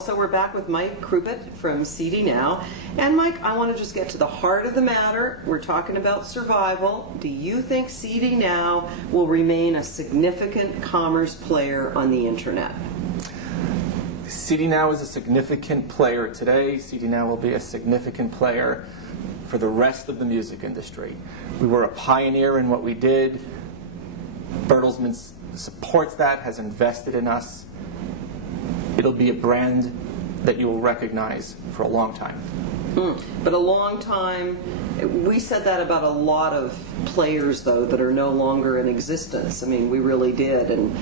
So we're back with Mike Krupit from CD Now. And Mike, I want to just get to the heart of the matter. We're talking about survival. Do you think CD Now will remain a significant commerce player on the internet? CD Now is a significant player today. CD Now will be a significant player for the rest of the music industry. We were a pioneer in what we did. Bertelsmann supports that, has invested in us. It'll be a brand that you will recognize for a long time. But a long time, we said that about a lot of players, though, that are no longer in existence. I mean, we really did. And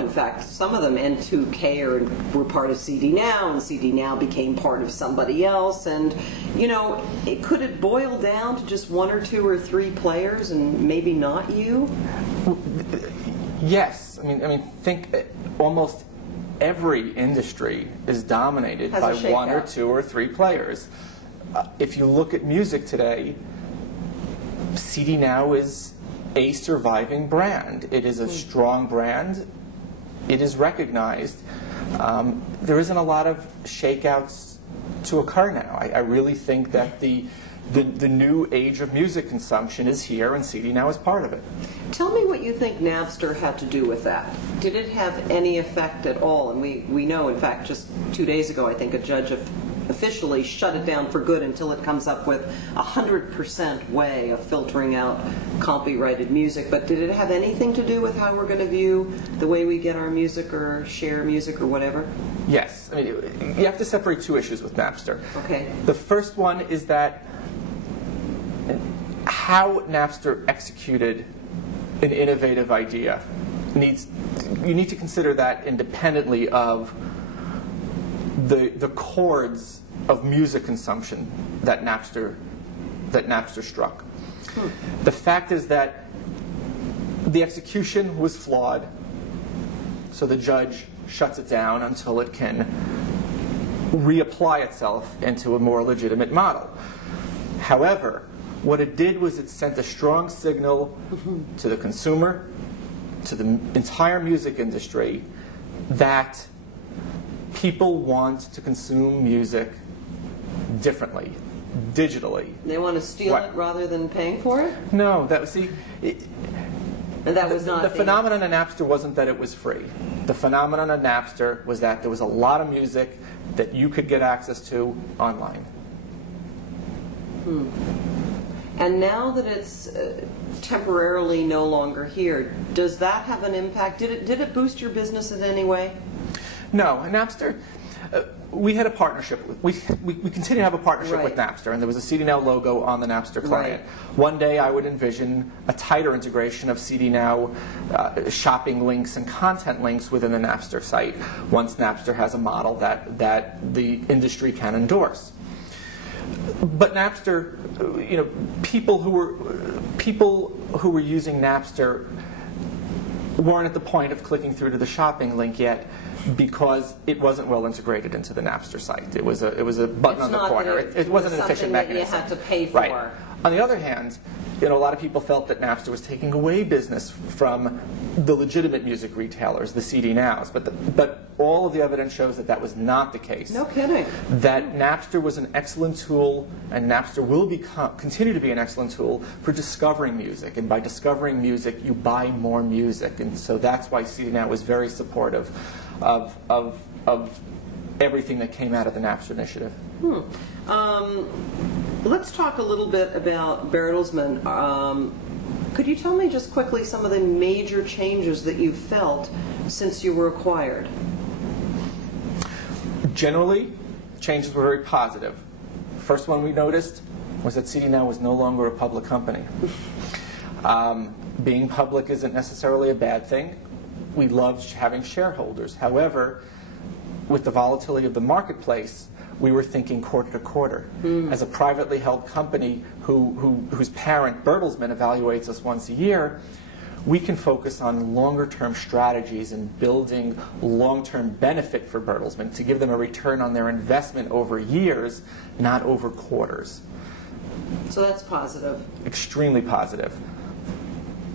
in fact, some of them, N2K, were part of CD Now, and CD Now became part of somebody else. And, you know, could it boil down to just one or two or three players and maybe not you? Yes. I mean, think almost every industry is dominated by one or two or three players. If you look at music today, CD Now is a surviving brand. It is a strong brand. It is recognized. There isn't a lot of shakeouts to occur now. I really think that the new age of music consumption is here, and CD Now is part of it. Tell me what you think Napster had to do with that. Did it have any effect at all? And we know, in fact, just 2 days ago, I think a judge officially shut it down for good until it comes up with a 100% way of filtering out copyrighted music. But did it have anything to do with how we're going to view the way we get our music or share music or whatever? Yes. I mean, you have to separate two issues with Napster. Okay. The first one is that how Napster executed an innovative idea you need to consider that independently of the chords of music consumption that Napster struck. The fact is that the execution was flawed, so the judge shuts it down until it can reapply itself into a more legitimate model. However, what it did was it sent a strong signal to the consumer, to the entire music industry, that people want to consume music differently, digitally. They want to steal it rather than paying for it? No, and that was not the phenomenon of Napster wasn't that it was free. The phenomenon of Napster was that there was a lot of music that you could get access to online. And now that it's temporarily no longer here, does that have an impact? Did it boost your business in any way? No, Napster. We had a partnership. We continue to have a partnership with Napster, and there was a CD Now logo on the Napster client. One day I would envision a tighter integration of CD Now shopping links and content links within the Napster site once Napster has a model that the industry can endorse. But Napster, you know, people who were using Napster weren't at the point of clicking through to the shopping link yet, because it wasn't well integrated into the Napster site. It was a button on the corner. It wasn't an efficient mechanism. That you had to pay for. Right. On the other hand, you know, a lot of people felt that Napster was taking away business from the legitimate music retailers, the CD Nows. But all of the evidence shows that that was not the case. No kidding. That Napster was an excellent tool, and Napster will continue to be an excellent tool for discovering music. And by discovering music, you buy more music. And so that's why CD Now was very supportive of everything that came out of the Napster initiative. Let's talk a little bit about Bertelsmann. Could you tell me just quickly some of the major changes that you've felt since you were acquired? Generally, changes were very positive. First one we noticed was that CD Now was no longer a public company. Being public isn't necessarily a bad thing. We loved having shareholders. However, with the volatility of the marketplace, we were thinking quarter to quarter. As a privately held company whose parent, Bertelsmann, evaluates us once a year, we can focus on longer-term strategies and building long-term benefit for Bertelsmann to give them a return on their investment over years, not over quarters. So that's positive. Extremely positive.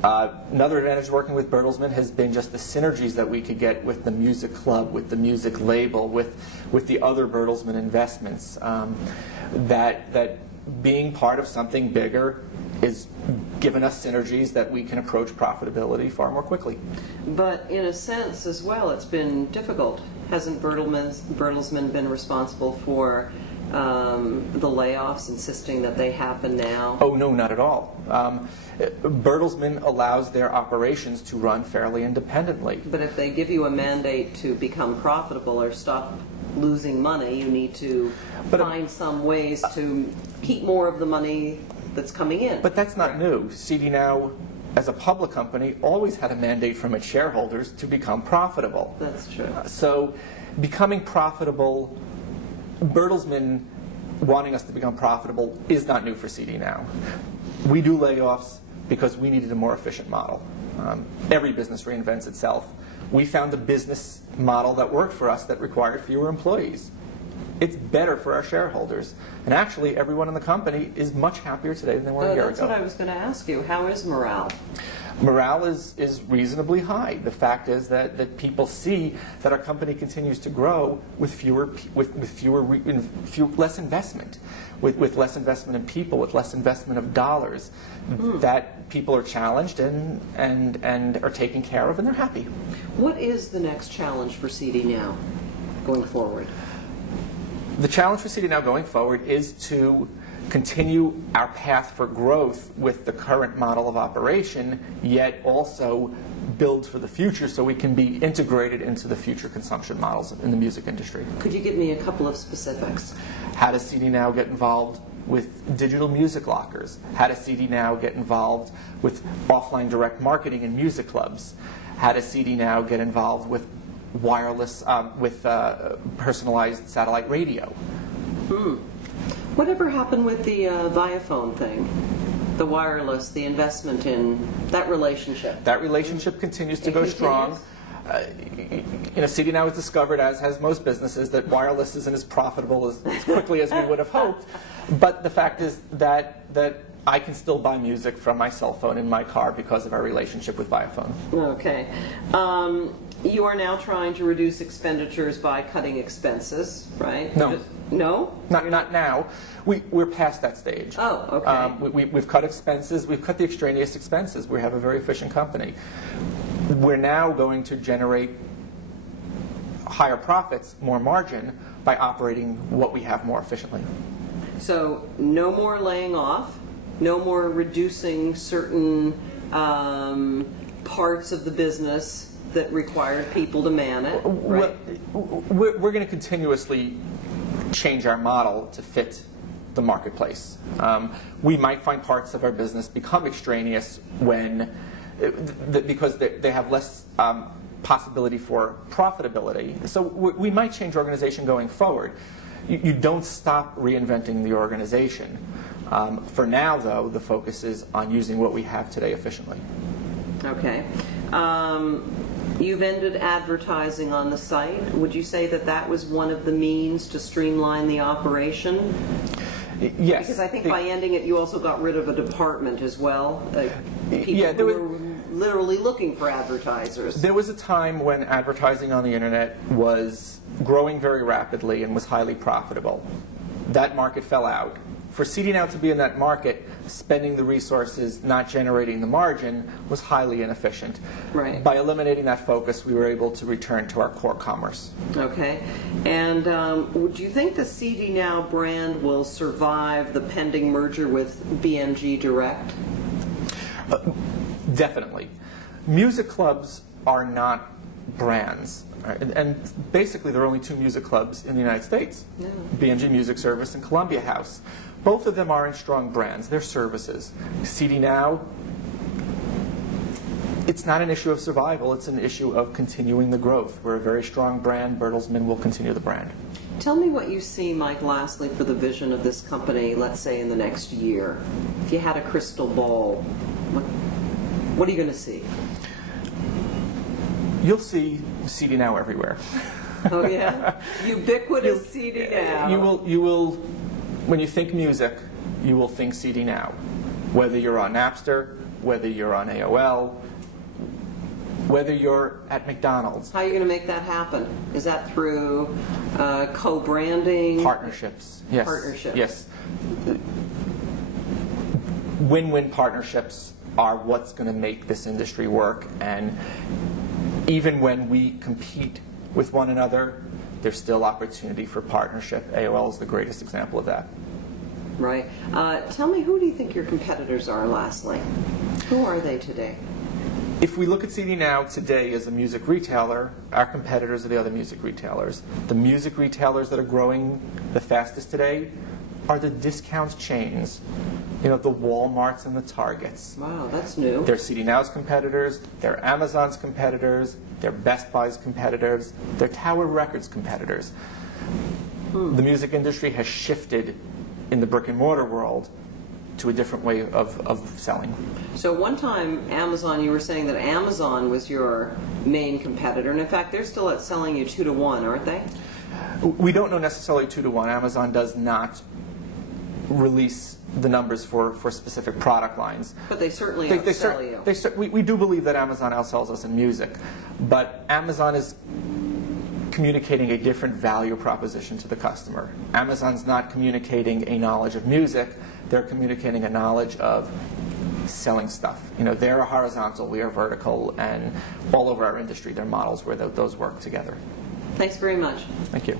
Another advantage of working with Bertelsmann has been just the synergies that we could get with the music club, with the music label, with the other Bertelsmann investments. That being part of something bigger is given us synergies that we can approach profitability far more quickly. But in a sense as well, it's been difficult. Hasn't Bertelsmann been responsible for the layoffs, insisting that they happen now? Oh, no, not at all. Bertelsmann allows their operations to run fairly independently. But if they give you a mandate to become profitable or stop losing money, you need to find some ways to keep more of the money that's coming in. But that's not new. CD Now, as a public company, always had a mandate from its shareholders to become profitable. That's true. So becoming profitable, Bertelsmann wanting us to become profitable is not new for CD Now. We do layoffs because we needed a more efficient model. Every business reinvents itself. We found a business model that worked for us that required fewer employees. It's better for our shareholders. And actually, everyone in the company is much happier today than they were a year ago. That's what I was going to ask you. How is morale? Morale is reasonably high. The fact is that people see that our company continues to grow with less investment, with less investment in people, with less investment of dollars. That people are challenged and are taken care of, and they're happy. What is the next challenge for CD Now going forward? The challenge for CD Now going forward is to continue our path for growth with the current model of operation, yet also build for the future so we can be integrated into the future consumption models in the music industry. Could you give me a couple of specifics? How does CD Now get involved with digital music lockers? How does CD Now get involved with offline direct marketing and music clubs? How does CD Now get involved with wireless, personalized satellite radio? Whatever happened with the Viaphone thing? The wireless, the investment in that relationship? That relationship continues to go strong. CD Now has discovered, as has most businesses, that wireless isn't as profitable as quickly as we would have hoped. But the fact is that I can still buy music from my cell phone in my car because of our relationship with Viaphone. Okay. You are now trying to reduce expenditures by cutting expenses, right? No. No? Not now. We're past that stage. Oh, okay. We've cut expenses. We've cut the extraneous expenses. We have a very efficient company. We're now going to generate higher profits, more margin, by operating what we have more efficiently. So no more laying off, no more reducing certain parts of the business that required people to man it, right? We're going to continuously change our model to fit the marketplace. We might find parts of our business become extraneous because they have less possibility for profitability. So we might change organization going forward. You don't stop reinventing the organization. For now, though, the focus is on using what we have today efficiently. Okay. You've ended advertising on the site. Would you say that was one of the means to streamline the operation? Yes. Because I think by ending it, you also got rid of a department as well. People were literally looking for advertisers. There was a time when advertising on the internet was growing very rapidly and was highly profitable. That market fell out. For CD Now to be in that market, spending the resources, not generating the margin, was highly inefficient. Right. By eliminating that focus, we were able to return to our core commerce. Okay. And do you think the CD Now brand will survive the pending merger with BMG Direct? Definitely. Music clubs are not brands. Right? And basically, there are only two music clubs in the United States, BMG Music Service and Columbia House. Both of them aren't strong brands. They're services. CD Now, it's not an issue of survival. It's an issue of continuing the growth. We're a very strong brand. Bertelsmann will continue the brand. Tell me what you see, Mike, lastly, for the vision of this company, let's say, in the next year. If you had a crystal ball, what are you going to see? You'll see CD Now everywhere. Oh, yeah? Ubiquitous CD Now. You will, when you think music, you will think CD Now. Whether you're on Napster, whether you're on AOL, whether you're at McDonald's. How are you going to make that happen? Is that through co-branding? Partnerships. Yes. Partnerships. Yes. Win-win partnerships are what's going to make this industry work. And even when we compete with one another, there's still opportunity for partnership. AOL is the greatest example of that. Right. Tell me, who do you think your competitors are, lastly? Who are they today? If we look at CD Now today as a music retailer, our competitors are the other music retailers. The music retailers that are growing the fastest today are the discount chains. You know, the Walmarts and the Targets. Wow, that's new. They're CD Now's competitors, they're Amazon's competitors, they're Best Buy's competitors, they're Tower Records competitors. The music industry has shifted in the brick and mortar world to a different way of selling. So one time, Amazon, you were saying that Amazon was your main competitor, and in fact, they're still at selling you 2-to-1, aren't they? We don't know necessarily 2-to-1. Amazon does not release the numbers for specific product lines. But they certainly outsell you. We do believe that Amazon outsells us in music, but Amazon is communicating a different value proposition to the customer. Amazon's not communicating a knowledge of music, they're communicating a knowledge of selling stuff. You know, they're a horizontal, we are vertical, and all over our industry there are models where those work together. Thanks very much. Thank you.